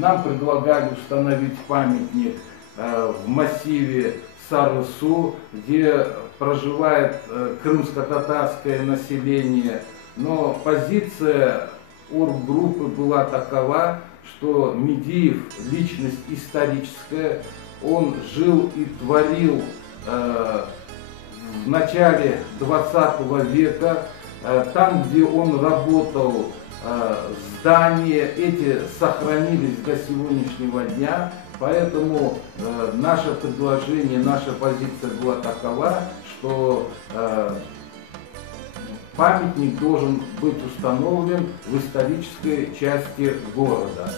Нам предлагали установить памятник в массиве Сары-Су, где проживает крымско-татарское население. Но позиция орггруппы была такова, что Медиев личность историческая, он жил и творил в начале 20 века. Там, где он работал, здания эти сохранились до сегодняшнего дня, поэтому наше предложение, наша позиция была такова, что памятник должен быть установлен в исторической части города.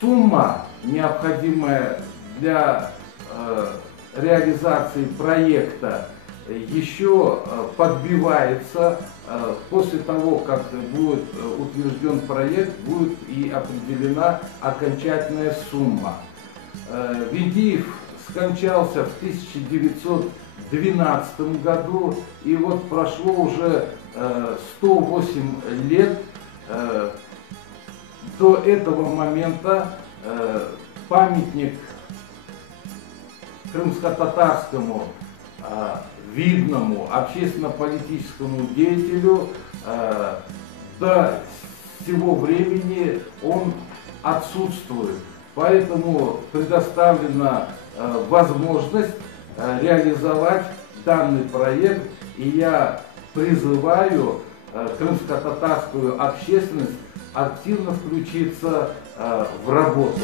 Сумма, необходимая для реализации проекта, еще подбивается. После того, как будет утвержден проект, будет и определена окончательная сумма. Медиев скончался в 1912 году, и вот прошло уже 108 лет. До этого момента памятник крымско-татарскому видному общественно-политическому деятелю до сего времени он отсутствует. Поэтому предоставлена возможность реализовать данный проект, и я призываю крымско-татарскую общественность активно включиться в работу.